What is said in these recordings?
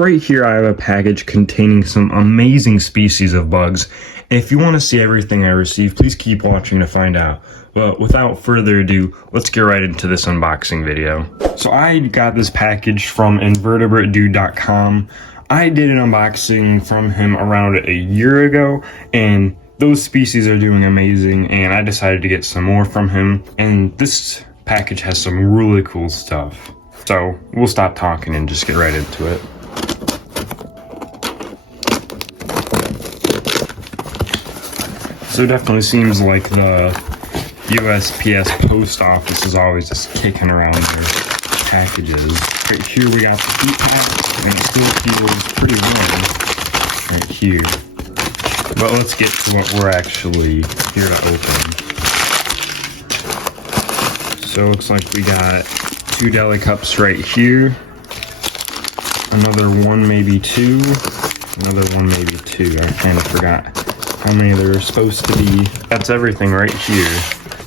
Right here I have a package containing some amazing species of bugs. And if you want to see everything I receive, please keep watching to find out. But without further ado, let's get right into this unboxing video. So I got this package from invertebratedude.com. I did an unboxing from him around a year ago, and those species are doing amazing, and I decided to get some more from him. And this package has some really cool stuff. So we'll stop talking and just get right into it. So it definitely seems like the USPS post office is always just kicking around their packages. Right here we got the heat pack, and it still feels pretty warm right here. But let's get to what we're actually here to open. So it looks like we got 2 deli cups right here. Another one, maybe 2. Another one, maybe 2. I kind of forgot how many there are supposed to be. That's everything right here.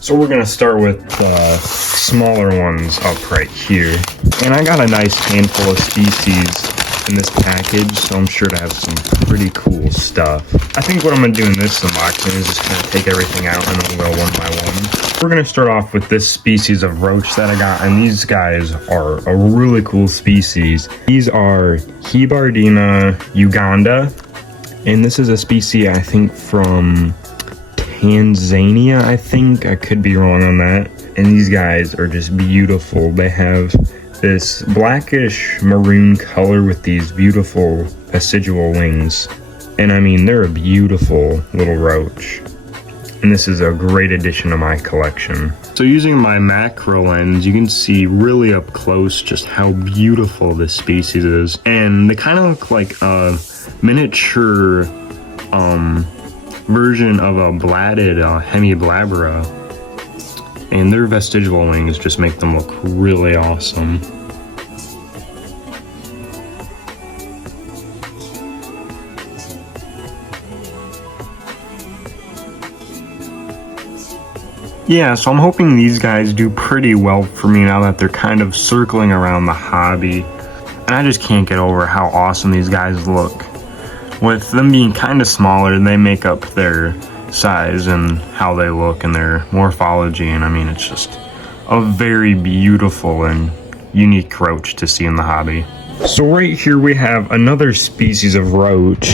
So we're gonna start with the smaller ones up right here. And I got a nice handful of species in this package, so I'm sure to have some pretty cool stuff. I think what I'm gonna do in this unboxing is just kind of take everything out and then we'll go one by one. We're gonna start off with this species of roach that I got, and these guys are a really cool species. These are Hebardina ugandana. And this is a species, I think, from Tanzania, I think. I could be wrong on that. And these guys are just beautiful. They have this blackish maroon color with these beautiful vestigial wings. And I mean, they're a beautiful little roach. And this is a great addition to my collection. So using my macro lens, you can see really up close just how beautiful this species is. And they kind of look like a miniature version of a blatted hemiblabra, and their vestigial wings just make them look really awesome. Yeah, so I'm hoping these guys do pretty well for me now that they're kind of circling around the hobby. And I just can't get over how awesome these guys look. With them being kind of smaller, they make up their size and how they look and their morphology. And I mean, it's just a very beautiful and unique roach to see in the hobby. So right here we have another species of roach.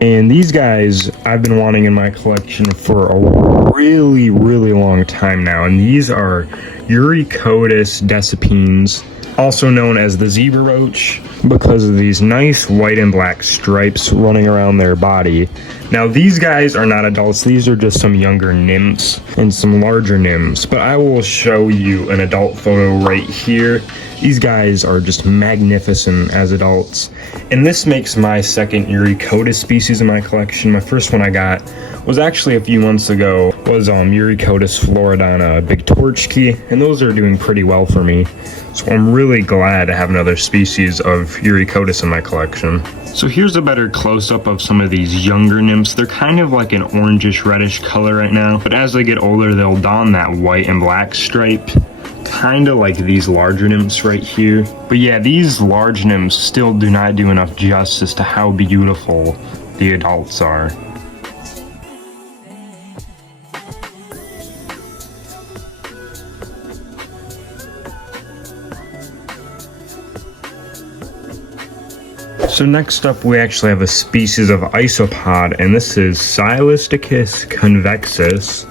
And these guys I've been wanting in my collection for a really, really long time now. And these are Eurycotis decipiens, also known as the zebra roach, because of these nice white and black stripes running around their body. Now these guys are not adults, these are just some younger nymphs and some larger nymphs, but I will show you an adult photo right here. These guys are just magnificent as adults, and this makes my second Eurycotis species in my collection. My first one I got was actually a few months ago, was Eurycotis floridana big torch key, and those are doing pretty well for me. So I'm really glad to have another species of Eurycotis in my collection. So here's a better close-up of some of these younger nymphs. They're kind of like an orangish reddish color right now, but as they get older, they'll don that white and black stripe, kind of like these larger nymphs right here. But yeah, these large nymphs still do not do enough justice to how beautiful the adults are. So next up we actually have a species of isopod, and this is Cylisticus convexus,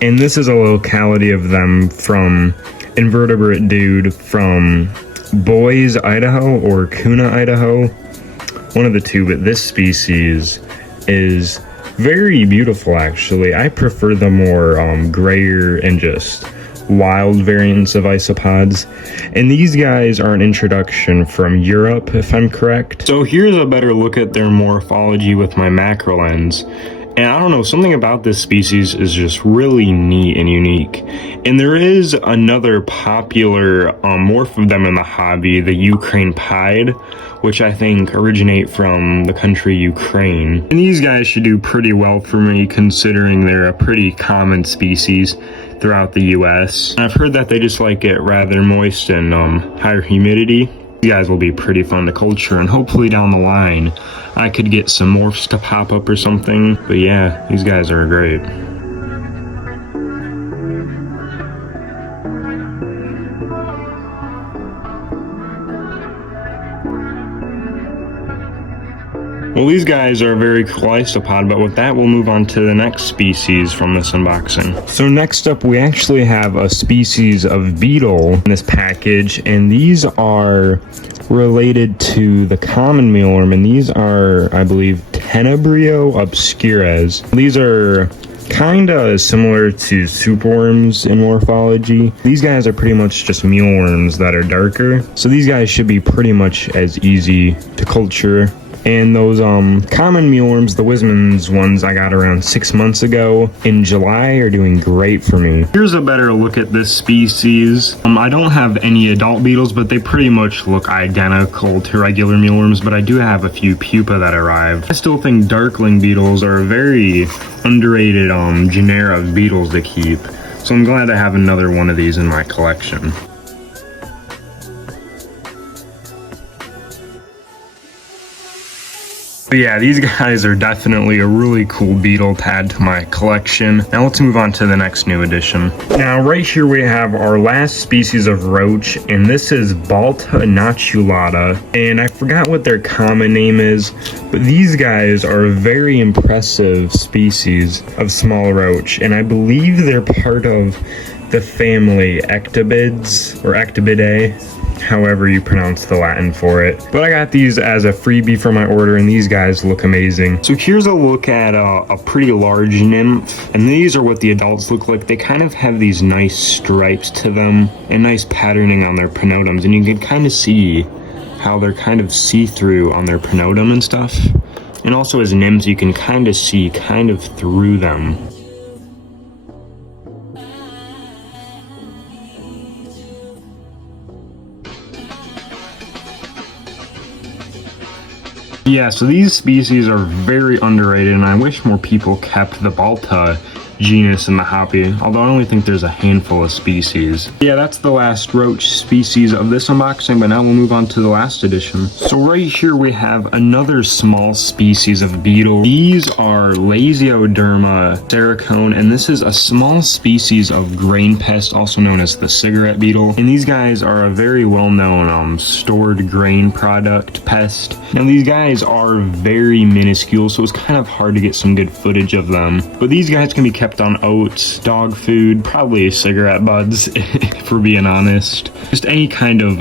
and this is a locality of them from Invertebrate Dude from Boise, Idaho, or Kuna, Idaho, one of the two. But this species is very beautiful actually. I prefer the more grayer and just wild variants of isopods, and these guys are an introduction from Europe, if I'm correct. So here's a better look at their morphology with my macro lens, and I don't know, something about this species is just really neat and unique. And there is another popular morph of them in the hobby, the Ukraine pied, which I think originate from the country Ukraine. And these guys should do pretty well for me, considering they're a pretty common species throughout the US. I've heard that they just like it rather moist and higher humidity. You guys will be pretty fun to culture, and hopefully down the line I could get some morphs to pop up or something. But yeah, these guys are great. Well, these guys are a very cool isopod, but with that, we'll move on to the next species from this unboxing. So next up, we actually have a species of beetle in this package, and these are related to the common mealworm, and these are, I believe, Tenebrio obscurus. These are kind of similar to superworms in morphology. These guys are pretty much just mealworms that are darker, so these guys should be pretty much as easy to culture. And those common mealworms, the Wisman's ones I got around 6 months ago in July, are doing great for me. Here's a better look at this species. I don't have any adult beetles, but they pretty much look identical to regular mealworms, but I do have a few pupa that arrived. I still think darkling beetles are a very underrated genera of beetles to keep, so I'm glad to have another one of these in my collection. But yeah, these guys are definitely a really cool beetle to add to my collection. Now let's move on to the next new addition. Now right here we have our last species of roach, and this is Balta notulata. And I forgot what their common name is, but these guys are a very impressive species of small roach, and I believe they're part of the family Ectobids, or Ectobidae, however you pronounce the Latin for it. But I got these as a freebie for my order, and these guys look amazing. So here's a look at a pretty large nymph, and these are what the adults look like. They kind of have these nice stripes to them and nice patterning on their pronotum, and you can kind of see how they're kind of see-through on their pronotum and stuff. And also as nymphs, you can kind of see kind of through them. Yeah, so these species are very underrated, and I wish more people kept the Balta genus in the hobby, although I only think there's a handful of species. Yeah, that's the last roach species of this unboxing, but now we'll move on to the last edition. So right here we have another small species of beetle. These are Lasioderma sericone, and this is a small species of grain pest, also known as the cigarette beetle. And these guys are a very well-known stored grain product pest. Now these guys are very minuscule, so it's kind of hard to get some good footage of them. But these guys can be kept on oats, dog food, probably cigarette buds, if we're being honest. Just any kind of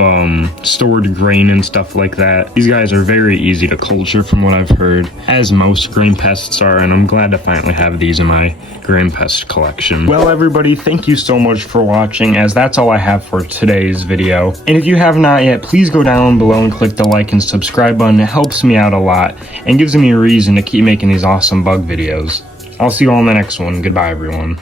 stored grain and stuff like that. These guys are very easy to culture from what I've heard, as most grain pests are, and I'm glad to finally have these in my grain pest collection. Well everybody, thank you so much for watching, as that's all I have for today's video. And if you have not yet, please go down below and click the like and subscribe button. It helps me out a lot and gives me a reason to keep making these awesome bug videos. I'll see you all in the next one. Goodbye, everyone.